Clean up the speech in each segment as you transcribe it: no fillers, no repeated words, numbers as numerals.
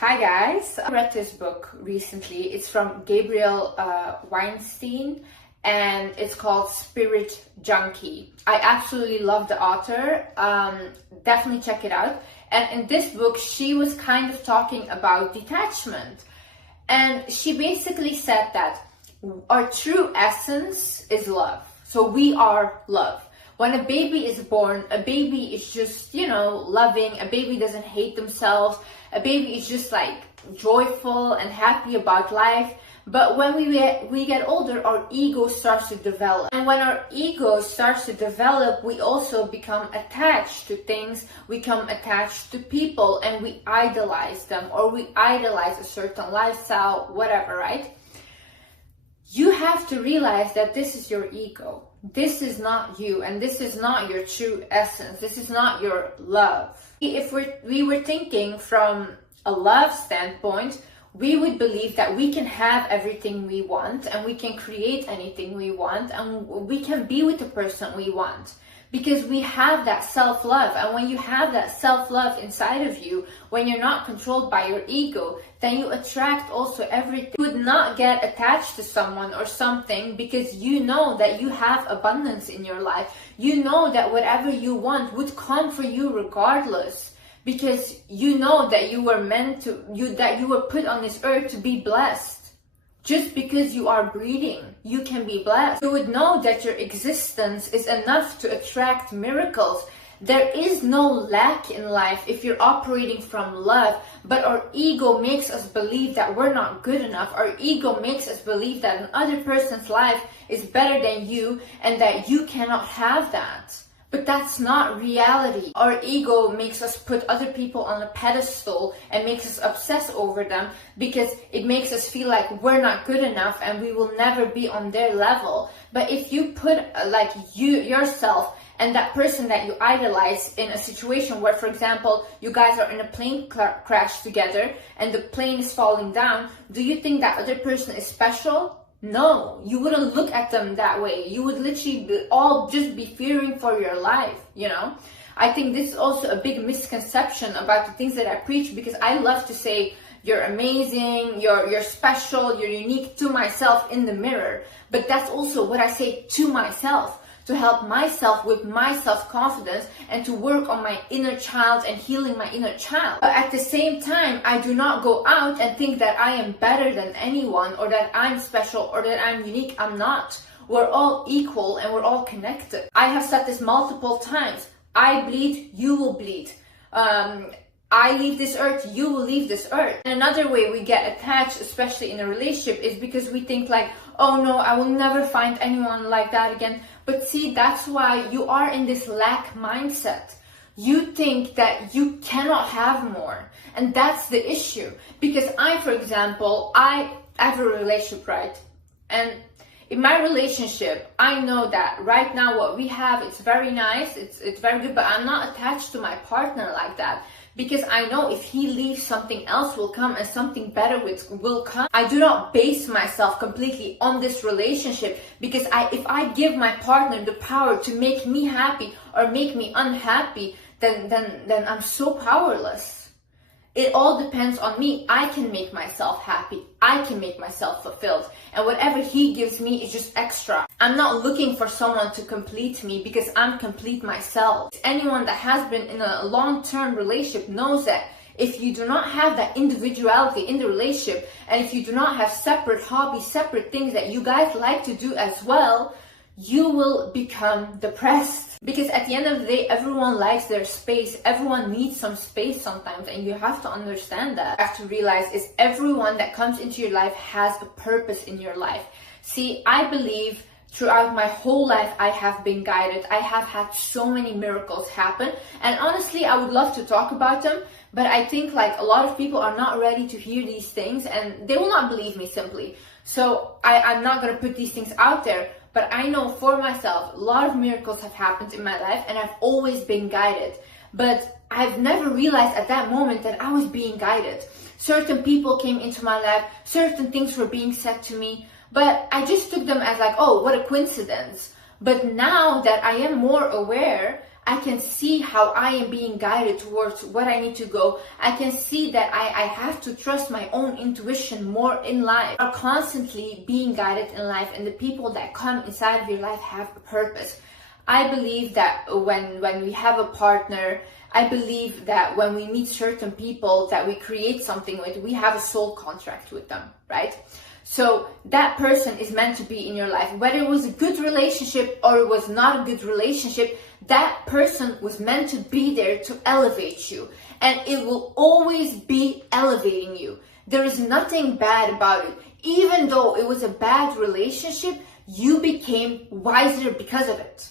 Hi guys, I read this book recently. It's from Gabriel Weinstein and it's called Spirit Junkie. I absolutely love the author. Definitely check it out. And in this book, she was kind of talking about detachment. And she basically said that our true essence is love. So we are love. When a baby is born, a baby is just, loving. A baby doesn't hate themselves. A baby is just like joyful and happy about life. But when we get older, our ego starts to develop. And when our ego starts to develop, we also become attached to things, we become attached to people, and we idolize them, or we idolize a certain lifestyle, whatever, right? You have to realize that this is your ego. This is not you, and this is not your true essence. This is not your love. If we were thinking from a love standpoint, we would believe that we can have everything we want, and we can create anything we want, and we can be with the person we want. Because we have that self-love, and when you have that self-love inside of you, when you're not controlled by your ego, then you attract also everything. You would not get attached to someone or something because you know that you have abundance in your life. You know that whatever you want would come for you regardless, because you know that you were that you were put on this earth to be blessed. Just because you are breathing, you can be blessed. You would know that your existence is enough to attract miracles. There is no lack in life if you're operating from love, but our ego makes us believe that we're not good enough. Our ego makes us believe that another person's life is better than you and that you cannot have that. But that's not reality. Our ego makes us put other people on a pedestal and makes us obsess over them because it makes us feel like we're not good enough and we will never be on their level. But if you put yourself and that person that you idolize in a situation where, for example, you guys are in a plane crash together and the plane is falling down, do you think that other person is special? No, you wouldn't look at them that way. You would literally all just be fearing for your life, I think this is also a big misconception about the things that I preach, because I love to say you're amazing, you're special, you're unique to myself in the mirror. But that's also what I say to myself, to help myself with my self-confidence and to work on my inner child and healing my inner child. But at the same time, I do not go out and think that I am better than anyone or that I'm special or that I'm unique. I'm not. We're all equal and we're all connected. I have said this multiple times. I bleed, you will bleed. I leave this earth, you will leave this earth. And another way we get attached, especially in a relationship, is because we think like, oh no, I will never find anyone like that again. But see, that's why you are in this lack mindset. You think that you cannot have more. And that's the issue. Because for example, I have a relationship, right? And in my relationship, I know that right now what we have, it's very nice, it's very good, but I'm not attached to my partner like that. Because I know if he leaves, something else will come and something better will come. I do not base myself completely on this relationship, because if I give my partner the power to make me happy or make me unhappy, then I'm so powerless. It all depends on me. I can make myself happy. I can make myself fulfilled. And whatever he gives me is just extra. I'm not looking for someone to complete me because I'm complete myself. Anyone that has been in a long-term relationship knows that if you do not have that individuality in the relationship, and if you do not have separate hobbies, separate things that you guys like to do as well, you will become depressed. Because at the end of the day, everyone likes their space. Everyone needs some space sometimes, and you have to understand that. You have to realize is everyone that comes into your life has a purpose in your life. See, I believe throughout my whole life, I have been guided. I have had so many miracles happen. And honestly, I would love to talk about them, but I think like a lot of people are not ready to hear these things, and they will not believe me simply. So I'm not going to put these things out there. But I know for myself, a lot of miracles have happened in my life and I've always been guided. But I've never realized at that moment that I was being guided. Certain people came into my life, certain things were being said to me, but I just took them as like, oh, what a coincidence. But now that I am more aware, I can see how I am being guided towards what I need to go. I can see that I have to trust my own intuition more in life. You are constantly being guided in life, and the people that come inside of your life have a purpose. I believe that when we have a partner, I believe that when we meet certain people that we create something with, we have a soul contract with them, right? So that person is meant to be in your life. Whether it was a good relationship or it was not a good relationship, that person was meant to be there to elevate you. And it will always be elevating you. There is nothing bad about it. Even though it was a bad relationship, you became wiser because of it.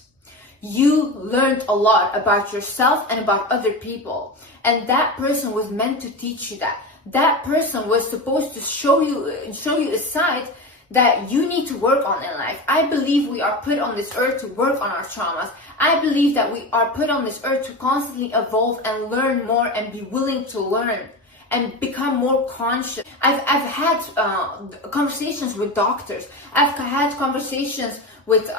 You learned a lot about yourself and about other people. And that person was meant to teach you that. That person was supposed to show you a side that you need to work on in life. I believe we are put on this earth to work on our traumas. I believe that we are put on this earth to constantly evolve and learn more and be willing to learn and become more conscious. I've had conversations with doctors. I've had conversations with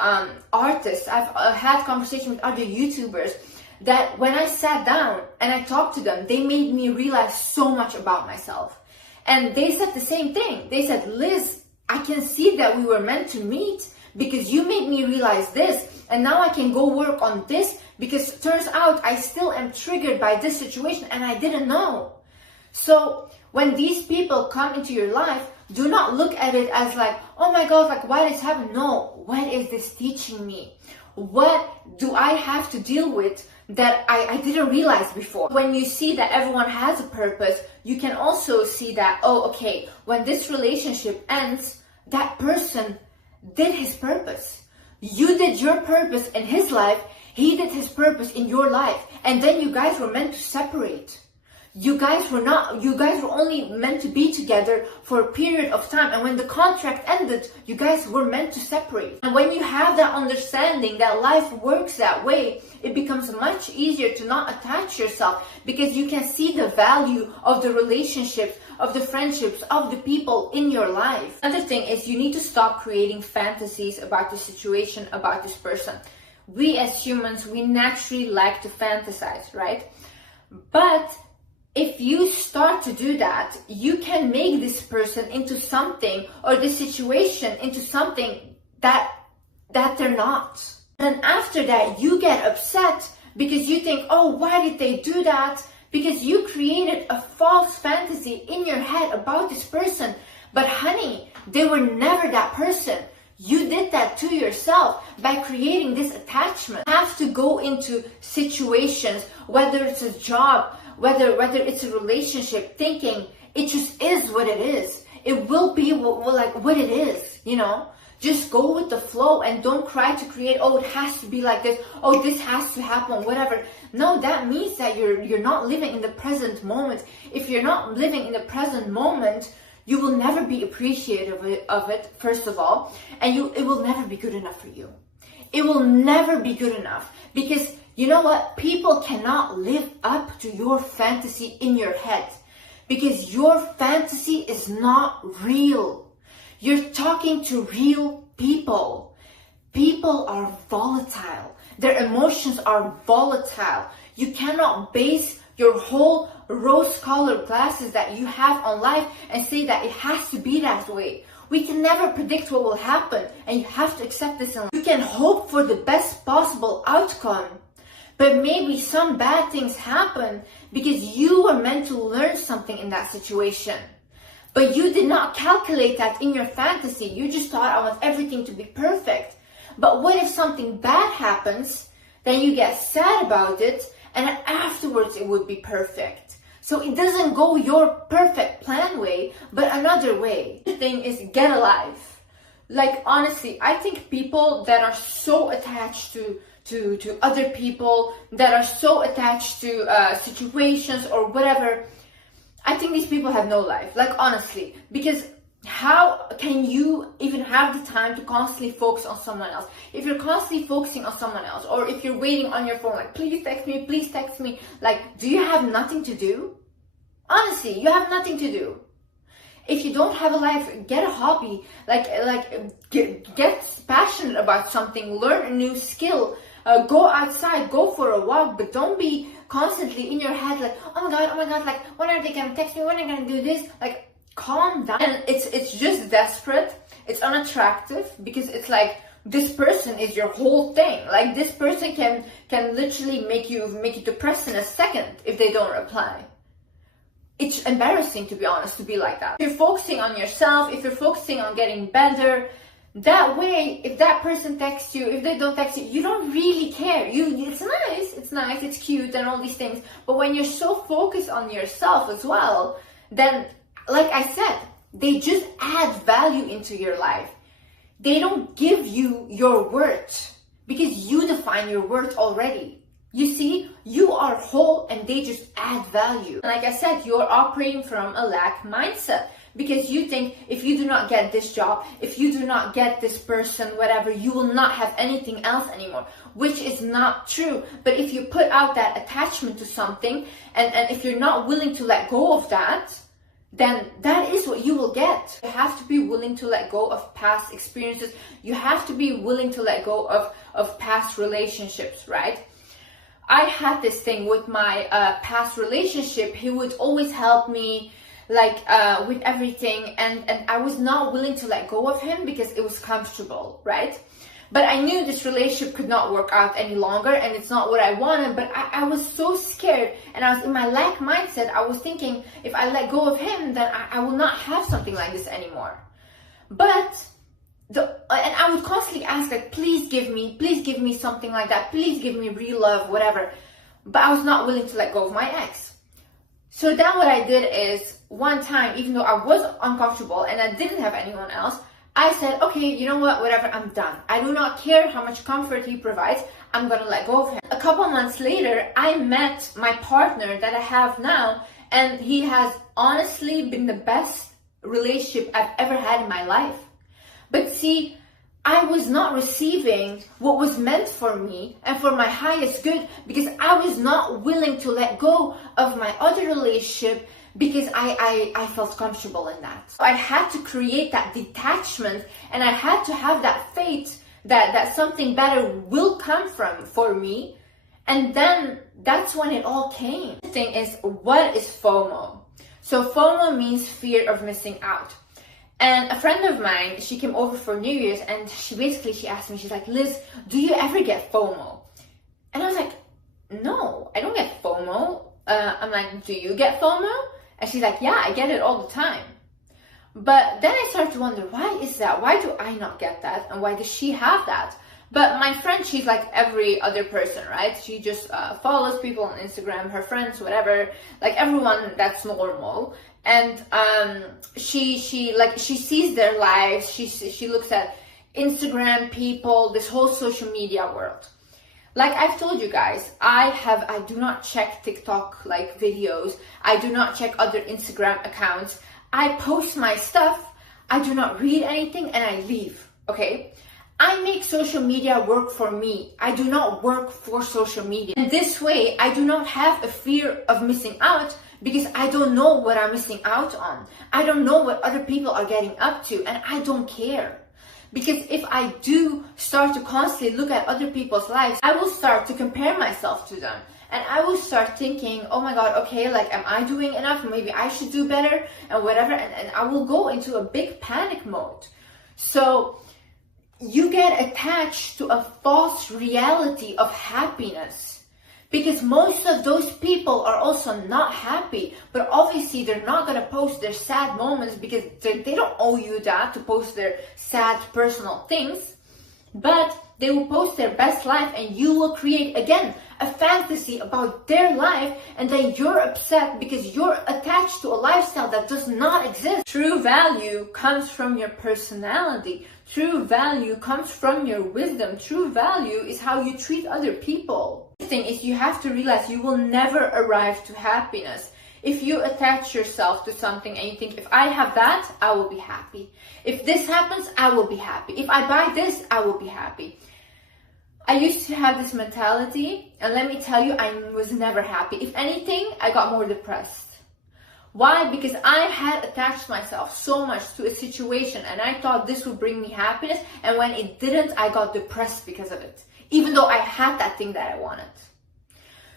artists. I've had conversations with other YouTubers that when I sat down and I talked to them, they made me realize so much about myself. And they said the same thing. They said, Liz, I can see that we were meant to meet because you made me realize this, and now I can go work on this because it turns out I still am triggered by this situation and I didn't know. So when these people come into your life, do not look at it as like, oh my God, like why this happened? No, what is this teaching me? What do I have to deal with that I didn't realize before? When you see that everyone has a purpose, you can also see that, oh, okay, when this relationship ends, that person did his purpose. You did your purpose in his life, he did his purpose in your life, and then you guys were meant to separate. You guys were only meant to be together for a period of time, and when the contract ended, you guys were meant to separate. And when you have that understanding that life works that way, it becomes much easier to not attach yourself because you can see the value of the relationships, of the friendships, of the people in your life. Another thing is you need to stop creating fantasies about the situation, about this person. We as humans, we naturally like to fantasize, right? But if you start to do that, you can make this person into something, or this situation into something that they're not. And after that, you get upset because you think, oh, why did they do that? Because you created a false fantasy in your head about this person. But honey, they were never that person. You did that to yourself by creating this attachment. You have to go into situations, whether it's a job, whether it's a relationship, thinking it just is what it is. It will be what it is, you know? Just go with the flow and don't try to create, oh, it has to be like this, oh, this has to happen, whatever. No, that means that you're not living in the present moment. If you're not living in the present moment, you will never be appreciative of it, first of all, and it will never be good enough for you. It will never be good enough because you know what? People cannot live up to your fantasy in your head because your fantasy is not real. You're talking to real people. People are volatile. Their emotions are volatile. You cannot base your whole rose-colored glasses that you have on life and say that it has to be that way. We can never predict what will happen, and you have to accept this. You can hope for the best possible outcome, but maybe some bad things happen because you were meant to learn something in that situation. But you did not calculate that in your fantasy. You just thought, I want everything to be perfect. But what if something bad happens, then you get sad about it, and then afterwards it would be perfect. So it doesn't go your perfect plan way, but another way. The thing is, get a life. Like, honestly, I think people that are so attached to other people, that are so attached to situations or whatever, I think these people have no life. Like, honestly, because how can you even have the time to constantly focus on someone else? If you're constantly focusing on someone else, or if you're waiting on your phone, like, please text me, like, do you have nothing to do? Honestly, you have nothing to do. If you don't have a life, get a hobby, get passionate about something, learn a new skill, Go outside, go for a walk, but don't be constantly in your head like, oh my god, like when are they gonna text me, when are they gonna do this? Like, calm down. And it's just desperate, it's unattractive, because it's like, this person is your whole thing. Like, this person can literally make you depressed in a second if they don't reply. It's embarrassing, to be honest, to be like that. If you're focusing on yourself, if you're focusing on getting better, that way, if that person texts you, if they don't text you, you don't really care. It's nice, it's cute and all these things. But when you're so focused on yourself as well, then, like I said, they just add value into your life. They don't give you your worth, because you define your worth already. You see, you are whole and they just add value. And like I said, you're operating from a lack mindset, because you think if you do not get this job, if you do not get this person, whatever, you will not have anything else anymore, which is not true. But if you put out that attachment to something, and if you're not willing to let go of that, then that is what you will get. You have to be willing to let go of past experiences. You have to be willing to let go of past relationships, right? I had this thing with my past relationship. He would always help me, like, with everything, and I was not willing to let go of him because it was comfortable, right? But I knew this relationship could not work out any longer, and it's not what I wanted. But I was so scared, and I was in my lack mindset. I was thinking, if I let go of him, then I will not have something like this anymore. But and I would constantly ask, like, please give me something like that. Please give me real love, whatever. But I was not willing to let go of my ex. So then what I did is, one time, even though I was uncomfortable and I didn't have anyone else, I said, okay, you know what, whatever, I'm done. I do not care how much comfort he provides. I'm gonna let go of him. A couple months later, I met my partner that I have now, and he has honestly been the best relationship I've ever had in my life. But see, I was not receiving what was meant for me and for my highest good, because I was not willing to let go of my other relationship, because I felt comfortable in that. So I had to create that detachment, and I had to have that faith that something better will come for me. And then that's when it all came. The thing is, what is FOMO? So FOMO means fear of missing out. And a friend of mine, she came over for New Year's, and she asked me, she's like, Liz, do you ever get FOMO? And I was like, no, I don't get FOMO. I'm like, do you get FOMO? And she's like, yeah, I get it all the time. But then I started to wonder, why is that? Why do I not get that? And why does she have that? But my friend, she's like every other person, right? She just follows people on Instagram, her friends, whatever, like everyone that's normal. And she sees their lives. She looks at Instagram people, this whole social media world. Like I've told you guys, I do not check TikTok like videos. I do not check other Instagram accounts. I post my stuff. I do not read anything, and I leave, okay? I make social media work for me. I do not work for social media. And this way, I do not have a fear of missing out, because I don't know what I'm missing out on. I don't know what other people are getting up to, and I don't care. Because if I do start to constantly look at other people's lives, I will start to compare myself to them. And I will start thinking, oh my God, okay, like, am I doing enough? Maybe I should do better and whatever. And I will go into a big panic mode. So you get attached to a false reality of happiness. Because most of those people are also not happy, but obviously they're not going to post their sad moments, because they don't owe you that to post their sad personal things, but they will post their best life, and you will create, again, a fantasy about their life, and then you're upset because you're attached to a lifestyle that does not exist. True value comes from your personality. True value comes from your wisdom. True value is how you treat other people. The thing is, you have to realize you will never arrive to happiness. If you attach yourself to something and you think, if I have that, I will be happy. If this happens, I will be happy. If I buy this, I will be happy. I used to have this mentality, and let me tell you, I was never happy. If anything, I got more depressed. Why? Because I had attached myself so much to a situation, and I thought this would bring me happiness, and when it didn't, I got depressed because of it. even though I had that thing that I wanted.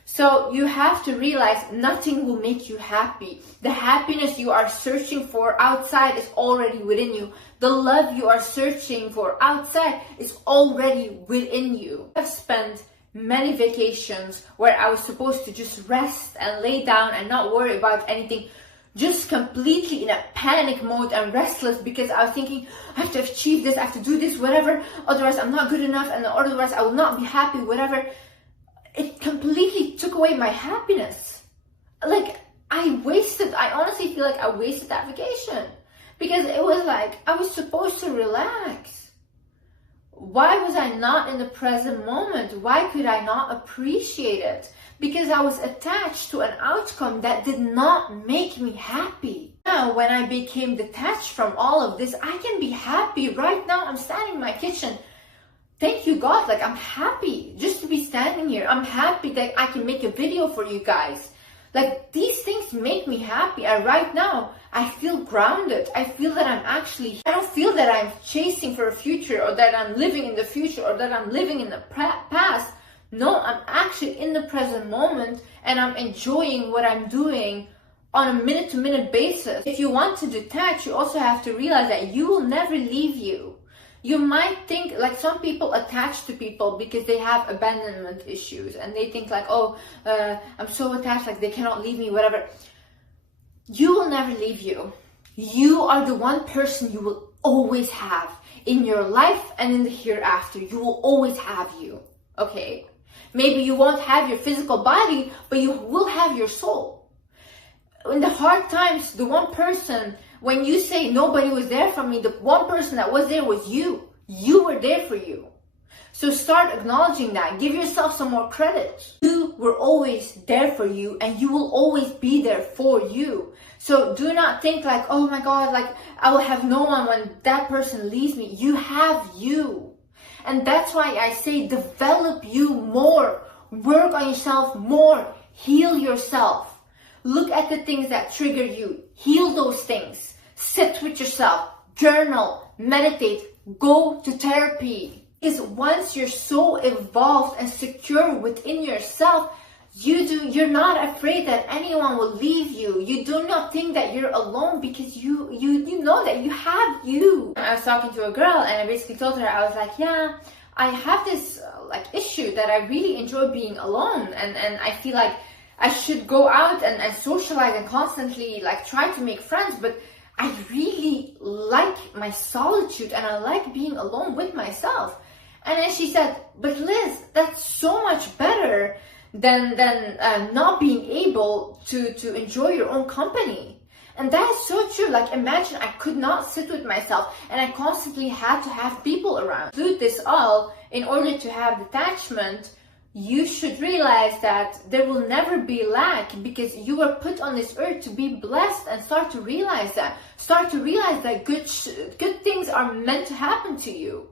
So you have to realize nothing will make you happy. The happiness you are searching for outside is already within you. The love you are searching for outside is already within you. I've spent many vacations where I was supposed to just rest and lay down and not worry about anything, just completely in a panic mode and restless, because I was thinking, I have to achieve this, I have to do this, whatever, otherwise I'm not good enough, and otherwise I will not be happy, whatever. It completely took away my happiness. Like, I honestly feel like I wasted that vacation, because it was like I was supposed to relax. Why was I not in the present moment? Why could I not appreciate it? Because I was attached to an outcome that did not make me happy. Now, when I became detached from all of this, I can be happy. Right now, I'm standing in my kitchen. Thank you, God. Like, I'm happy just to be standing here. I'm happy that I can make a video for you guys. Like, these things make me happy. And right now, I feel grounded. I feel that I don't feel that I'm chasing for a future, or that I'm living in the future, or that I'm living in the past. No, I'm actually in the present moment, and I'm enjoying what I'm doing on a minute-to-minute basis. If you want to detach, you also have to realize that you will never leave you. You might think, like, some people attach to people because they have abandonment issues, and they think like, oh, I'm so attached, like they cannot leave me, whatever. You will never leave you. You are the one person you will always have in your life and in the hereafter. You will always have you, okay? Maybe you won't have your physical body, but you will have your soul. In the hard times, the one person, when you say nobody was there for me, the one person that was there was you. You were there for you. So start acknowledging that. Give yourself some more credit. You were always there for you, and you will always be there for you. So do not think like, oh my God, like I will have no one when that person leaves me. You have you. And that's why I say develop you more. Work on yourself more. Heal yourself. Look at the things that trigger you. Heal those things. Sit with yourself. Journal. Meditate. Go to therapy. Because once you're so evolved and secure within yourself, you're not afraid that anyone will leave you. You do not think that you're alone, because you know that you have you. I was talking to a girl, and I basically told her, I was like, yeah, I have this like issue that I really enjoy being alone, and I feel like I should go out and socialize and constantly like try to make friends, but I really like my solitude and I like being alone with myself. And then she said, but Liz, that's so much better than not being able to enjoy your own company. And that is so true. Like, imagine I could not sit with myself, and I constantly had to have people around. Do this all in order to have detachment. You should realize that there will never be lack, because you were put on this earth to be blessed, and start to realize that. Start to realize that good things are meant to happen to you.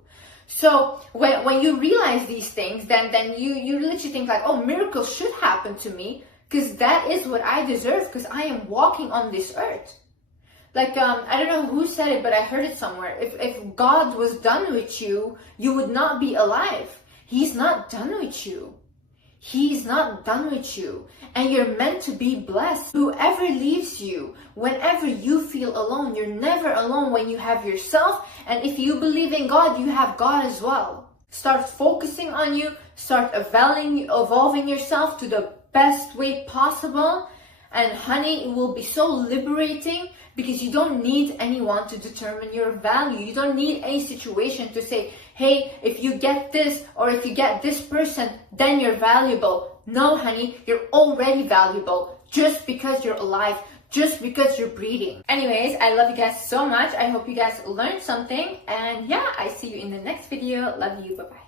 So when you realize these things, then you literally think like, oh, miracles should happen to me, because that is what I deserve, because I am walking on this earth. Like, I don't know who said it, but I heard it somewhere. If God was done with you, you would not be alive. He's not done with you. He's not done with you. And you're meant to be blessed. Whoever leaves you, whenever you feel alone, you're never alone when you have yourself. And if you believe in God, you have God as well. Start focusing on you. Start evolving yourself to the best way possible. And honey, it will be so liberating, because you don't need anyone to determine your value. You don't need any situation to say, hey, if you get this or if you get this person, then you're valuable. No, honey, you're already valuable just because you're alive, just because you're breathing. Anyways, I love you guys so much. I hope you guys learned something. And yeah, I see you in the next video. Love you. Bye-bye.